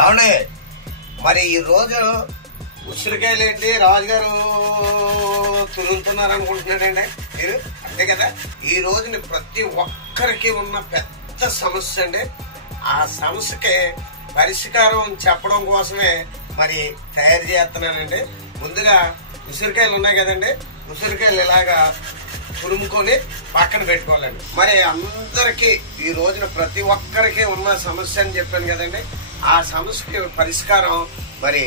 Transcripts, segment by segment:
ఏమండి మరి ఈ రోజు ఉసిరికాయలు ఏంటి రాజుగారు తులుతున్నారు అనుకుంటున్నాడండి మీరు, అంతే కదా. ఈ రోజుని ప్రతి ఒక్కరికి ఉన్న పెద్ద సమస్య అండి. ఆ సమస్యకి పరిష్కారం చెప్పడం కోసమే మరి తయారు చేస్తున్నానండి. ముందుగా ఉసిరికాయలు ఉన్నాయి కదండి, ఉసిరికాయలు ఇలాగా తురుముకొని పక్కన పెట్టుకోవాలండి. మరి అందరికి ఈ రోజున ప్రతి ఒక్కరికి ఉన్న సమస్య అని చెప్పాను కదండి. ఆ సమస్యకి పరిష్కారం మరి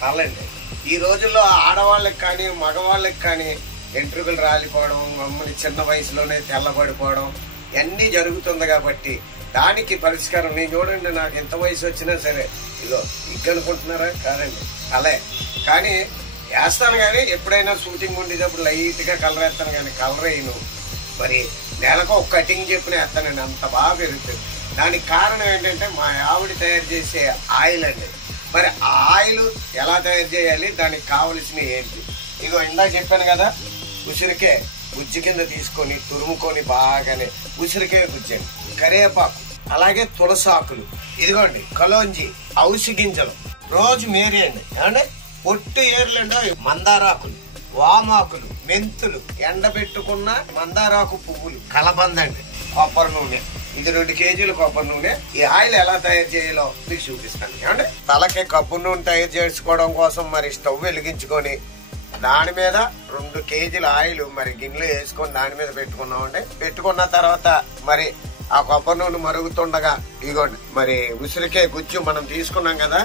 తలండి. ఈ రోజుల్లో ఆడవాళ్ళకి కానీ మగవాళ్ళకి కానీ వెంట్రుకలు రాలిపోవడం, మమ్మల్ని చిన్న వయసులోనే తెల్లబడిపోవడం ఇవన్నీ జరుగుతుంది. కాబట్టి దానికి పరిష్కారం నేను చూడండి, నాకు ఎంత వయసు వచ్చినా సరే ఇదో ఇగ్గనుకుంటున్నారా కాదండి, అలే కానీ వేస్తాను. కానీ ఎప్పుడైనా షూటింగ్ ఉండేటప్పుడు లైట్ గా కలర్ వేస్తాను, కానీ కలర్ వేయను. మరి నెలకు ఒక కటింగ్ చెప్పిన వేస్తానండి, అంత బాగా పెరుగుతుంది. దానికి కారణం ఏంటంటే మా ఆవిడ తయారు చేసే ఆయిల్ అండి. మరి ఆయిల్ ఎలా తయారు చేయాలి, దానికి కావలసినవి ఏంటి, ఇగో ఇందాక చెప్పాను కదా. ఉసిరికాయ గుజ్జు కింద తీసుకొని తురుముకొని బాగానే ఉసిరికాయ గుజ్జండి, కరివేపాకు, అలాగే తులసాకులు, ఇదిగోండి కలోంజి, ఔషి గింజలు, రోజు మేరీ అండి, ఏమంటే పొట్టు ఏర్లండి, మందారాకులు, వామాకులు, మెంతులు, ఎండబెట్టుకున్న మందారాకు పువ్వులు, కలబందండి, కొబ్బరి నూనె, ఇది 2 కేజీలు కొబ్బరి నూనె. ఈ ఆయిల్ ఎలా తయారు చేయాలో మీకు చూపిస్తాను. ఏమంటే తలకి కొబ్బరి నూనె తయారు చేసుకోవడం కోసం మరి స్టవ్ వెలిగించుకొని దాని మీద 2 కేజీల ఆయిల్ మరి గిన్నెలో వేసుకొని దాని మీద పెట్టుకున్నామండి. పెట్టుకున్న తర్వాత మరి ఆ కొబ్బరి నూనె మరుగుతుండగా ఇదిగోండి మరి ఉసిరికాయ గుజ్జు మనం తీసుకున్నాం కదా,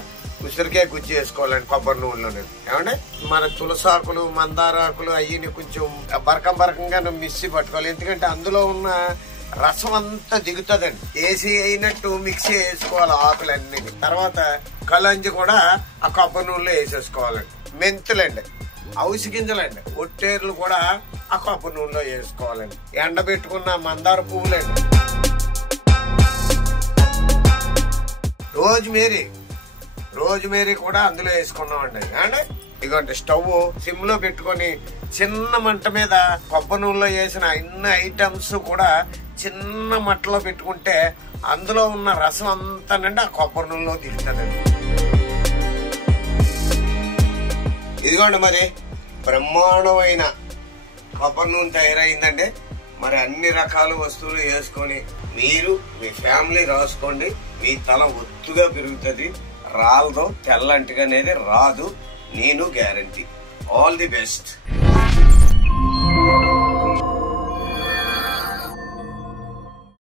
ఉసిరికాయ గుజ్జు వేసుకోవాలండి కొబ్బరి నూనెలోనే. ఏమంటే మన తులసాకులు, మందారాకులు అయ్యి కొంచెం బరకంగా మిక్సీ పట్టుకోవాలి. ఎందుకంటే అందులో ఉన్న రసం అంతా దిగుతుందండి. వేసి అయినట్టు మిక్సీ వేసుకోవాలి ఆకులన్నీ. తర్వాత కలంజి కూడా ఆ కొబ్బరి నూనెలో వేసేసుకోవాలండి. మెంతులండి, ఔషి గింజలండి, ఒట్టేర్లు కూడా ఆ కొబ్బరి నూనెలో వేసుకోవాలండి. ఎండబెట్టుకున్న మందార పువ్వులండి, రోజ్మేరీ కూడా అందులో వేసుకున్నామండి. అంటే ఇదిగోండి స్టవ్ సిమ్ లో పెట్టుకొని చిన్న మంట మీద కొబ్బరి నూనెలో వేసిన అన్ని ఐటమ్స్ కూడా చిన్న మంటలో పెట్టుకుంటే అందులో ఉన్న రసం అంతానండి ఆ కొబ్బరి నూనెలో దిగుతుందండి. ఇదిగోండి మరి బ్రహ్మాండమైన కొబ్బరి నూనె తయారైందండి. మరి అన్ని రకాల వస్తువులు వేసుకొని మీరు మీ ఫ్యామిలీ రాసుకోండి. మీ తల ఒత్తుగా పెరుగుతుంది, రాలదు, తెల్లంటిగా అనేది రాదు, నేను గ్యారంటీ. All the best.